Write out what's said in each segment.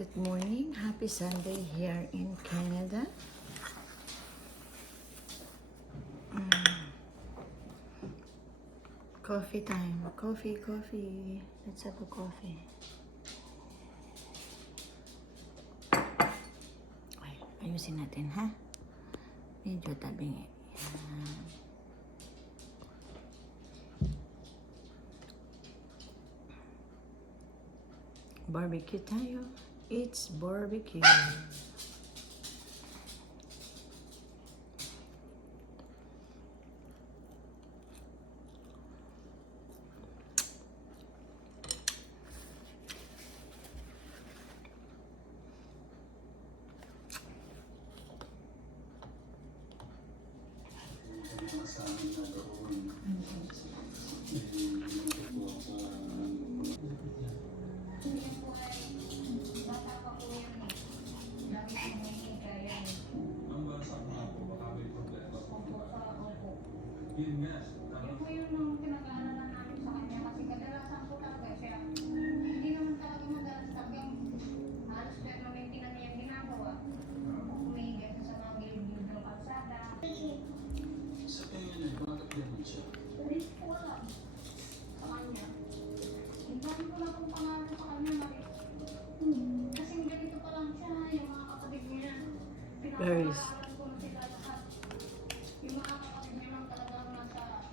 Good morning. Happy Sunday here in Canada. Coffee time. Coffee. Let's have a coffee. Ay, ayusin natin, ha? Medyo tabingi. Barbecue tayo. It's barbecue. Yun po yung pinag-aaralan namin sa kanya kasi kadalasan po talaga siya. Hindi naman talaga madalas talagang halos permanente na niyang ginagawa. Umihiga siya sa mga gilid-gilid ng kalsada. Sa tingin niyo, bakit ganun siya? Rin po lang sa kanya. Hindi ko lang pong pangalan sa kanya, Marie. Kasi ganito pa lang siya, yung mga kapatid niya. Pinapakaaral ko na sila lahat. Yung mga kapatid niya lang talagang nasa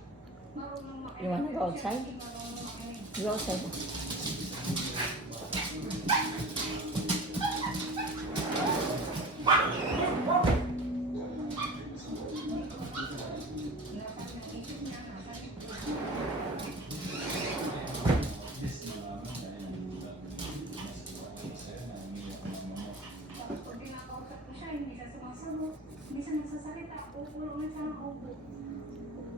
marunong makinig. You wanna go outside? Marunong makinig. Go outside. Tapos pag pinakausap ko siya, hindi siya sumasagot, hindi siya nagsasalita, upo lang siya ng upo.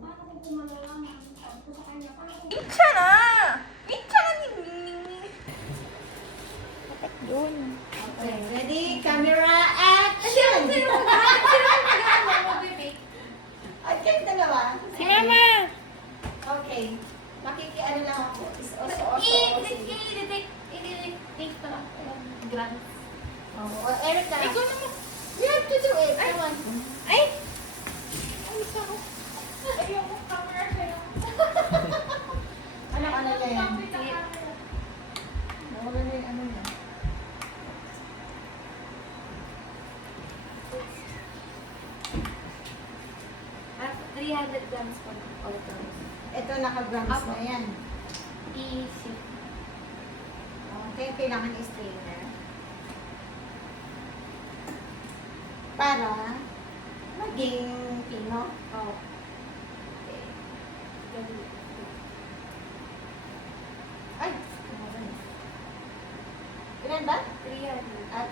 Paano ko po malalaman? Sabi ko sa kanya, paano ko 있잖아. 있잖아, 닝닝닝. Doon. Okay, ready? Camera, action! At kayong dalawa. Si Mama. Okay. Makikiano lang ako. I-detect pa lang. Grand. Oh, Erica. Ikaw naman. You have to do it. Come on. Ay! Alis ako. Ayoko camera sa'yo. Ano na yan? Kapit ang camera. Nawala na yung ano na. Ah, 300 grams pa lang. All grams. Ito, naka-grams na yan. Easy. Okay, kailangan i-strainer. Para maging pino. Oh. Okay. Ganun. Ay! Tumagal. Ilan ba? 300. 300.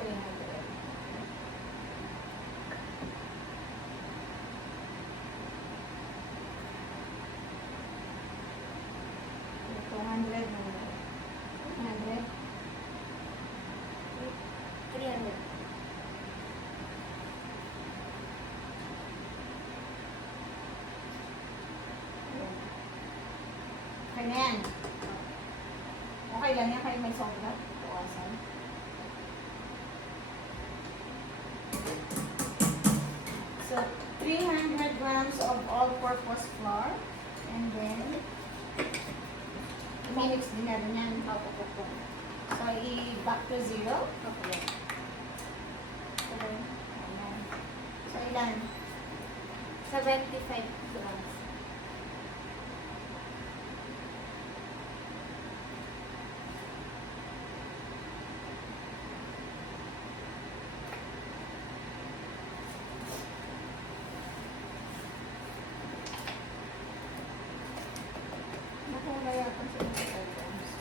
So, 200 na. 200. 300. Okay na yan. Okay lang yan kayo may sobra. Bawasan. So, 300 grams of all-purpose flour. And then, i-mix din natin yan. Opo. So, i-back to zero. Okay. Okay. Ayan. So, ilan? 75 grams. Naku, wala yata sa 75 grams.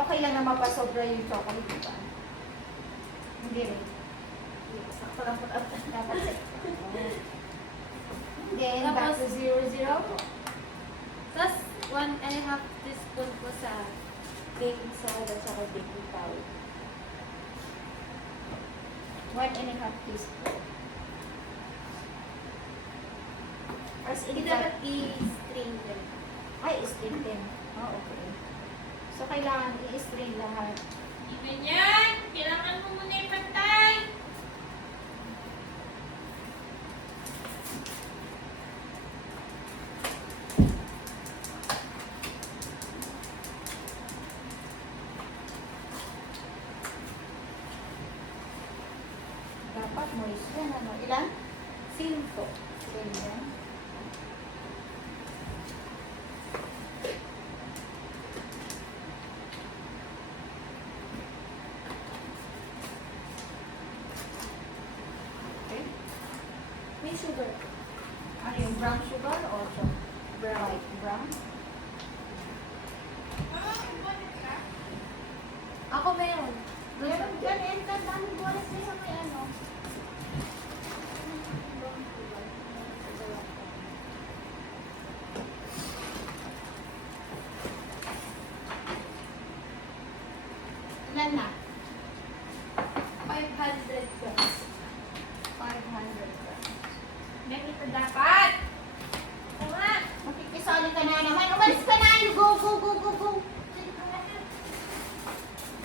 Okay lang na mapasobra yung chocolate, di ba? Hindi rin. Sakto lang po. Dapat set. Then, back to Tapos, 0-0. Tapos, 1.5 teaspoon po sa baking soda at saka baking powder. 1.5 teaspoon. As Hindi in dapat i-strain din. ay, strain din. Oh, okay. So, kailangan i-strain lahat. Ganyan! Kailangan mo muna ipantay! Dapat moist yan, ano? Ilan? Same po. Strain yan. Okay. May sugar. Ano yung brown sugar o chocolate? Brown. White brown? Ako meron. Meron dyan, eh. Daming buwalas na sa may ano. Ilan na? 500 grams. 500 grams. Ganito dapat! Tama! Makikisali ka na naman. Umalis ka na! You go, go, go, go, go!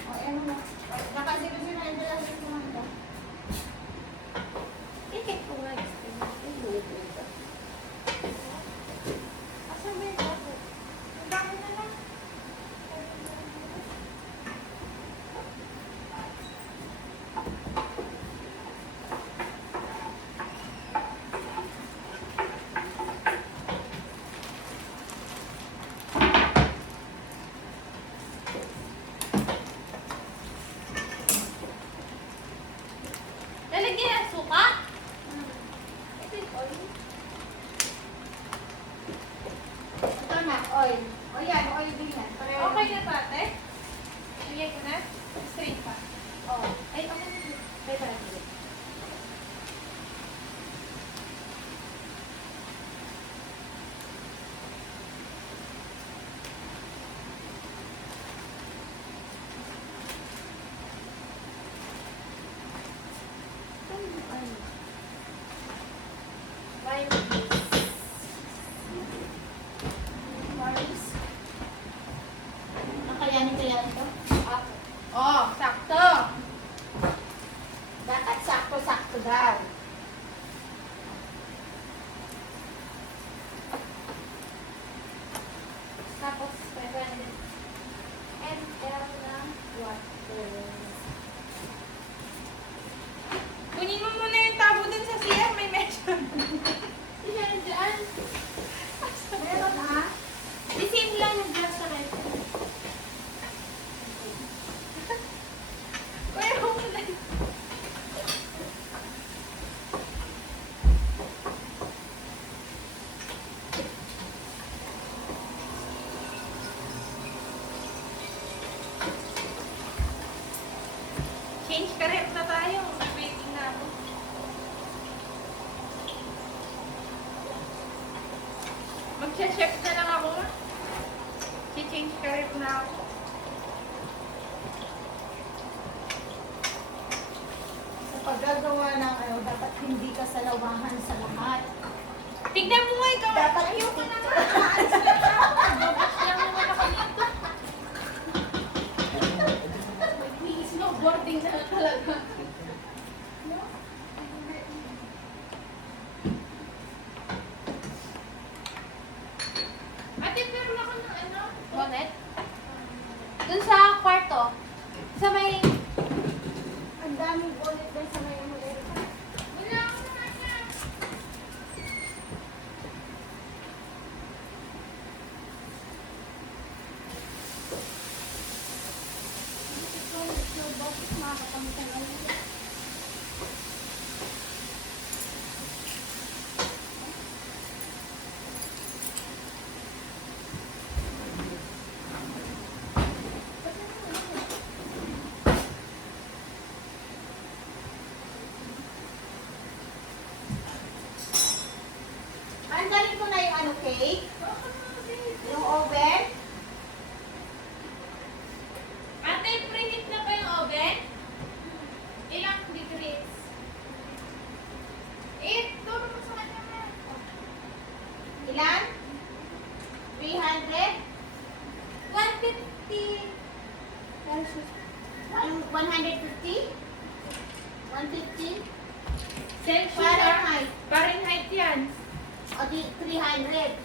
O, ano na. Nakasibig na yung dala sa kumanda. Ikit ko nga. Yung luto ito. Asa ba yung ako? Ang dami na lang. Lalagyan ng suka? Ito yung oil. Ito na, oil. O yan, oil din yan. Pareho. Okay na ba, ate? Lagyan ko na? Straight pa. Oh. Ay, ako na. May parang hindi. Ano? Mayonnaise. Maris. Nakayanin kaya ito? Ako. Oh, sakto! Dapat sakto-sakto daw. Tapos, 500 ml ng water. Kunin mo muna yung tabo dun sa CR, may measure. Yan, dyan. Meron ha? The same lang yung glass sa red. Kuya, huwag mo na. Change ka rin na tayo. Waiting na ako. Mag-chef na lang ako. Si-change ka rin na ako. Sa paggagawa ng ano, dapat hindi ka salawahan sa lahat. Tignan mo nga ikaw. Dapat Ayoko stick na to nga. Babash lang naman ako dito. Snowboarding na talaga. Ate, pero ako ng ano? Bonnet? Dun sa kwarto. Sa may... Ang daming ulit din sa may ulit. Wala ako na nga. Makakapamitan ang ulit. 150? 150? Celsius Fahrenheit. Fahrenheit yan. O di 300.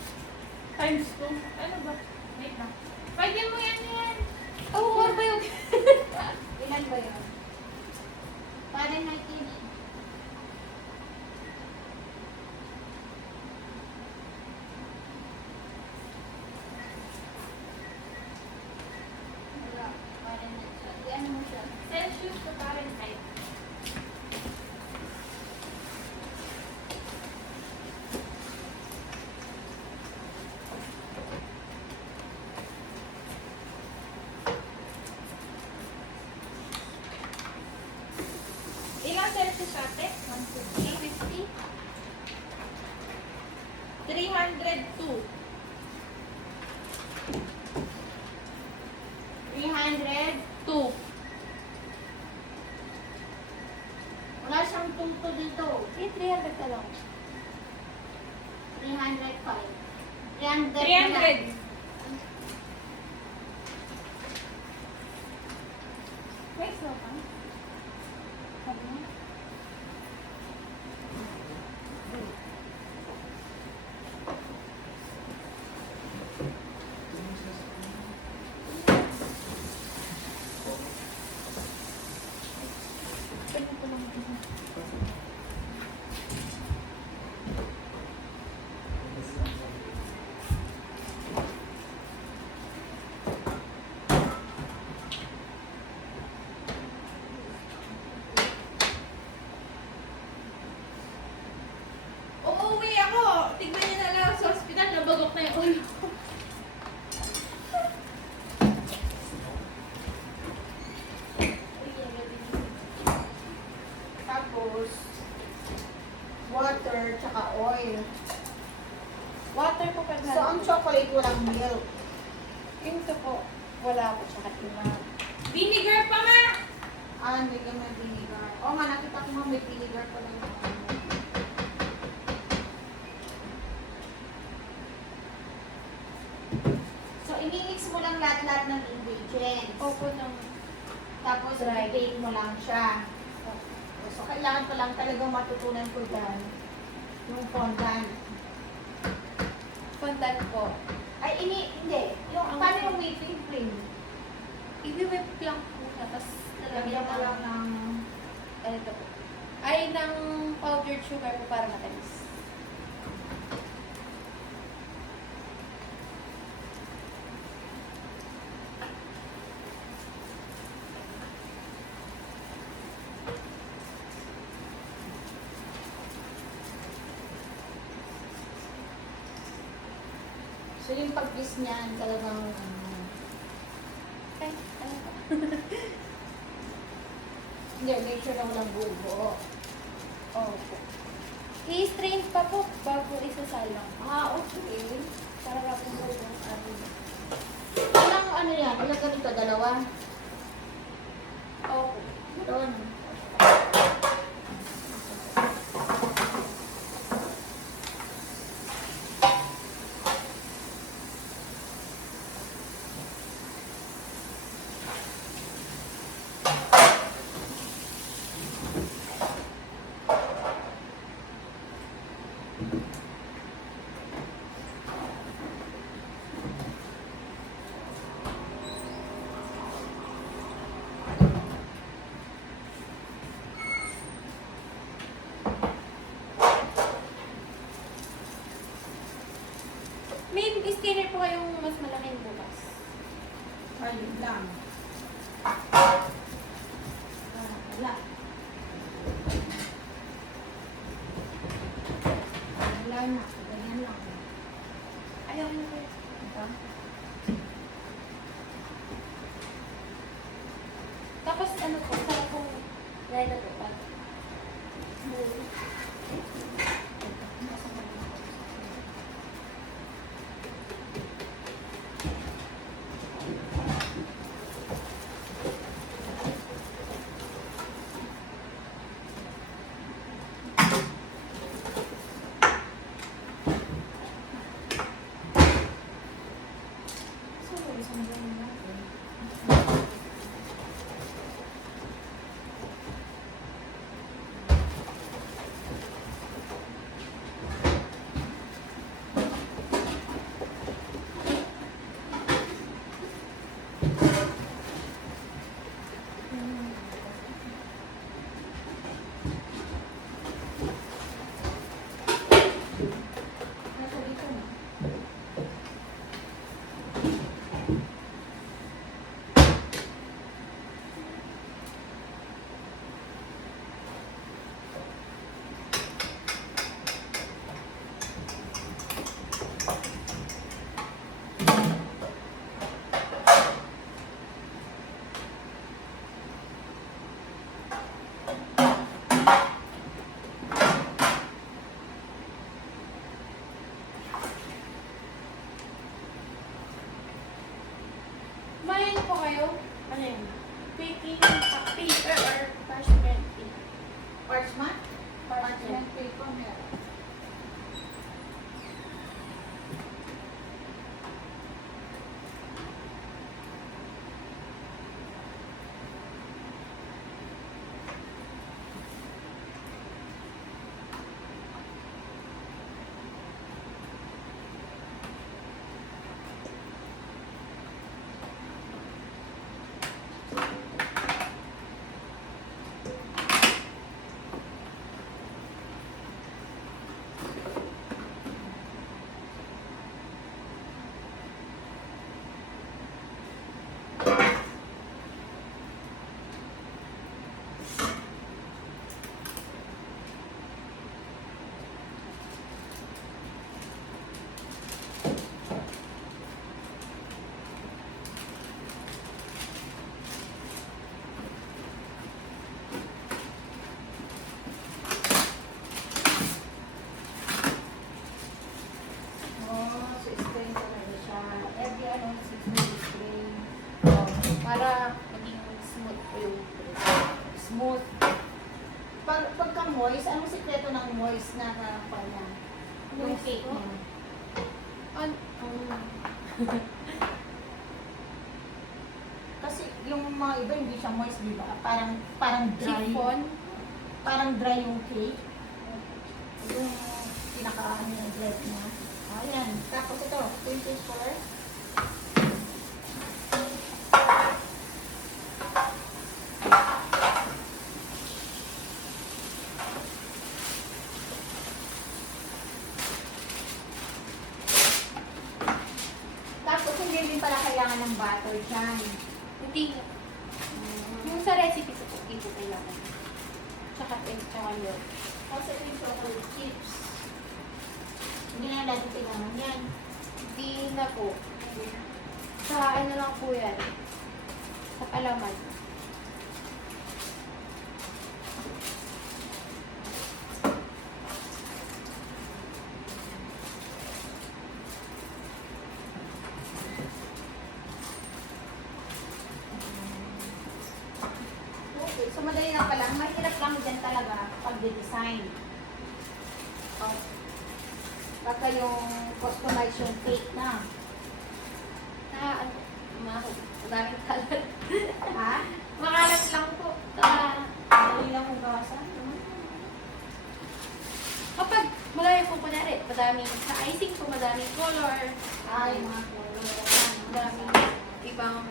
Times 2. Ano ba? Wait lang. Pwede mo yan yan. Oh, what ba yun? Ilan ba yun? Fahrenheit yun eh. Wala. Fahrenheit siya. Di ano mo siya? Celsius to Fahrenheit. Ilang Celsius ate? 150? 302. 300? 2. Wala siyang tungto dito. Eh, 300 ka lang. 305. 300. 300. Wait, slow ka. Sabi mo? Ganun ko lang. Umuwi ako. Tignan niyo na lang sa ospital. Nabagok na yung ulo. Tapos, water, tsaka oil. Water po pag So, ang chocolate walang milk. Yung ito po, wala po siya katima. Vinegar pa nga. Ah, hindi ka may vinegar. Oo nga, nakita ko nga may vinegar pa lang. So, ini-mix mo lang lahat-lahat ng ingredients. Opo ng Tapos, Dry. i-bake mo lang siya. So, kailangan pa lang talagang matutunan ko dyan yung fondant. fondant po. Ay, hindi. Yung, paano yung whipping cream? I-whip lang po siya, tapos Lagyan mo lang ng... ito po. Ay, ng powdered sugar po para matamis. So, yung pag-kiss niyan, talagang... Ay, ano po? Hindi, make sure na walang bubo. Opo. I-strain pa po bago isasalang. Ah, okay. Para rapin po yung ano. Ilang ano yan? Ilang ganito? Dalawa? Opo. Doon. May scanner po kayong mas malaking bukas. Ayun lang. Wala. Wala na. Ganyan lang. Ayaw mo po. Ito. Tapos ano po, sarap po. Lalo po. So, isang ganyan natin. smooth. Pagka moist, anong sikreto ng moist na pala? Yung Moist cake po? niya. Kasi yung mga iba hindi siya moist, di ba? Parang dry. Chiffon. Parang dry yung cake. Yung pinaka-ano yung bread niya. Ayan. Tapos ito, 24. Tapos hindi din pala kailangan ng butter dyan. Hindi. Yung sa recipe sa cooking ko kailangan. Tsaka milk. Kasi ito yung chocolate chips. Hindi na natin kailangan yan. Hindi na po. Sa ano lang po yan. Sa palaman. Okay, so madali lang pala. Ang mahirap lang dyan talaga pag-design. Oh. Baka yung customize yung cake na. Ano, madaming kalat. Ha? Makalat lang po. Madali lang hugasan. Kapag malayo po kunyari, madaming sa icing po, madaming color. Ay, mga color. Madaming ibang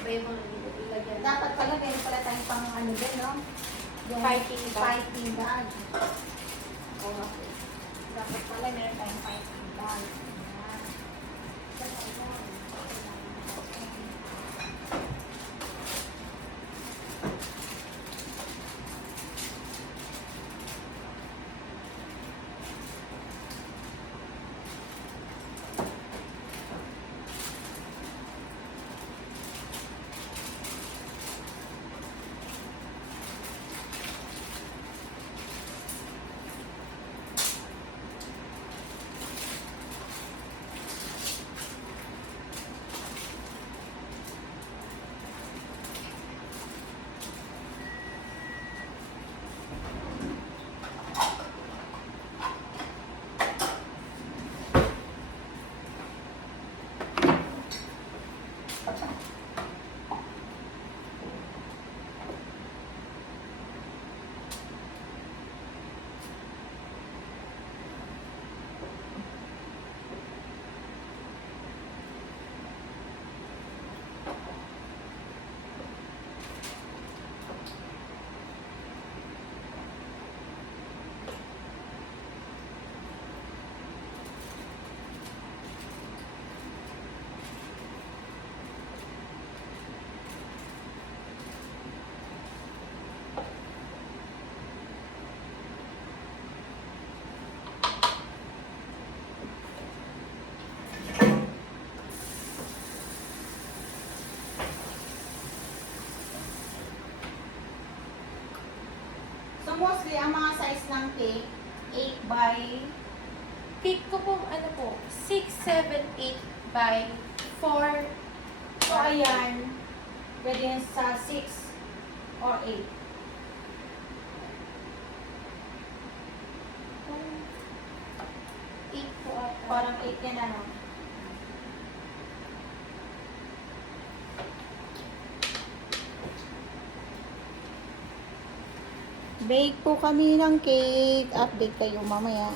iba-ibang ilagyan. Dapat pala meron pala tayong pang ano din, no? Yung Fighting bag. Fighting bag. Okay. Dapat pala meron tayong fighting bag. Ayan. So mostly, ang mga size ng cake, 8 by, Cake ko po, ano po, 6, 7, 8 by 4. so ayan, pwede yan sa 6 or 8. 8 po ata. Parang 8 yan ano. Bake po kami ng cake. Update kayo mamaya.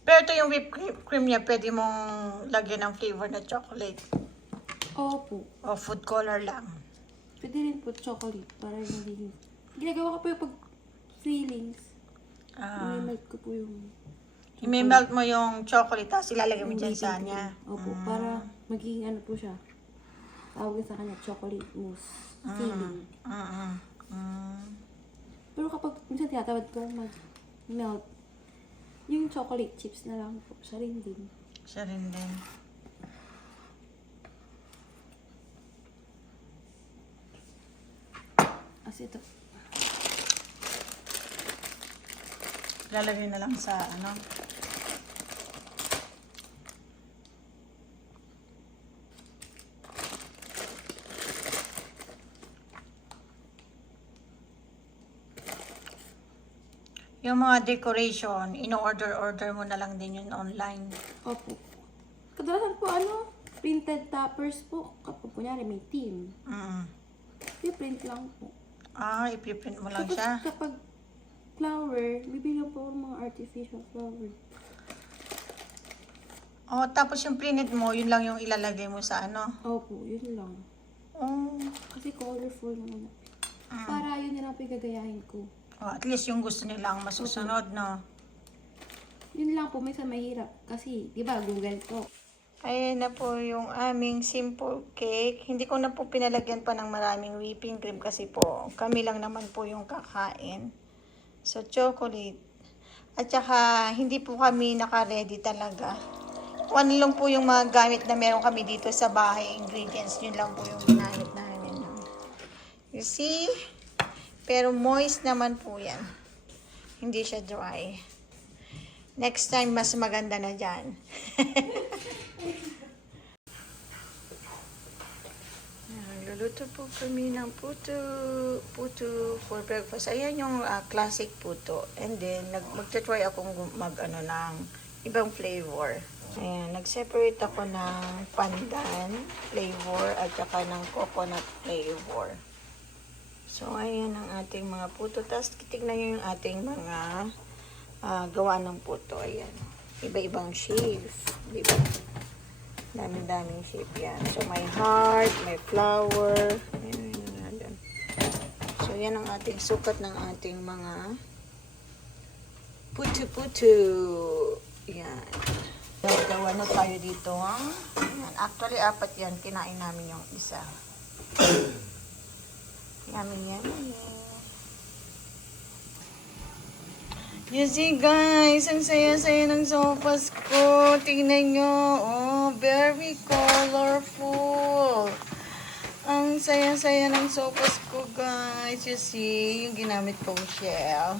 Pero ito yung whipped cream niya, pwede mong lagyan ng flavor na chocolate. Opo. O food color lang. Pwede rin po chocolate para hindi. Ginagawa ko po yung pag fillings. I-melt ko po yung I-melt mo yung chocolate, tapos ilalagay mo dyan sa whipping kanya. cream. Opo, para magiging ano po siya. Tawag sa kanya chocolate mousse filling. Pero kapag minsan tinatamad ko mag-melt, yung chocolate chips na lang po, siya rin din. Siya rin din. As ito. Lalagay na lang sa ano. Yung mga decoration, in-order mo na lang din yun online. Opo. Kadalasan po printed toppers po. Kapag kunyari may team. I-print lang po. Ipiprint mo lang Tapos siya. kapag flower, bibigyan po ako ng mga artificial flower. Tapos yung printed mo, yun lang yung ilalagay mo sa ano. Opo, yun lang. Kasi colorful naman. Para yun na lang pigagayahin ko. At least yung gusto nilang masusunod, no? Yun lang po, minsan mahirap. Kasi, di ba, Google po. Ayan na po yung aming simple cake. Hindi ko na po pinalagyan pa ng maraming whipping cream kasi po kami lang naman po yung kakain. So, chocolate. At saka, hindi po kami naka-ready talaga. Ano lang po yung mga gamit na meron kami dito sa bahay, ingredients. Yun lang po yung ginamit namin. No? You see? Pero moist naman po yan. Hindi siya dry. Next time, mas maganda na dyan. Luluto po kami ng puto for breakfast. Ayan yung classic puto. And then, magta-try akong ng ibang flavor. Ayan, nag-separate ako ng pandan flavor at saka ng coconut flavor. So, ayan ang ating mga puto. Tapos, tignan nyo yung ating mga gawa ng puto. Ayan. Iba-ibang shape. Diba? Daming-daming shape yan. So, may heart, may flower. Ayan. So, yan ang ating sukat ng ating mga puto-puto. Yan. Gawa na tayo dito, ha? Ayan. Actually, 4 yan. Kinain namin yung isa. Yummy. You see guys, ang saya-saya ng sopas ko. Tingnan nyo. Very colorful. Ang saya-saya ng sopas ko guys. You see, yung ginamit kong shell.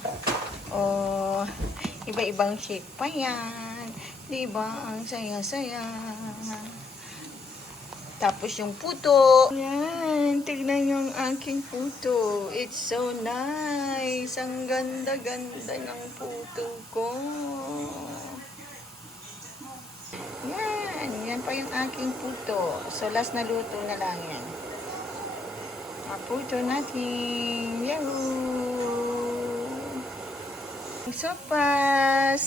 Iba-ibang shape pa yan. Diba? Ang saya-saya. Tapos yung puto. Yan. Tignan nyo ang aking puto. It's so nice. Ang ganda-ganda ng puto ko. Yan. Yan pa yung aking puto. So, last na luto na lang yan. Ang puto natin. Yahoo! Sopas.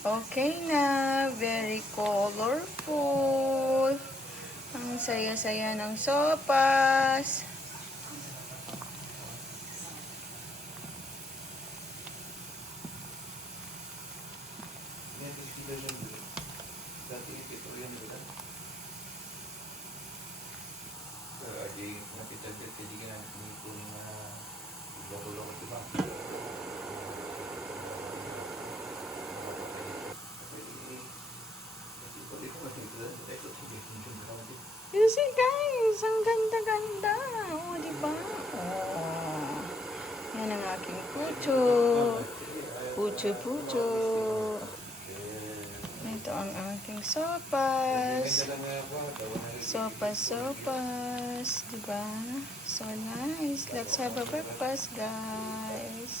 Okay na. Very colorful. Ang saya-saya ng sopas. You see guys, ang ganda-ganda. Diba? Yan ang aking puto. Puto. Ito ang aking sopas. Sopas. Diba? So nice. Let's have a breakfast, guys.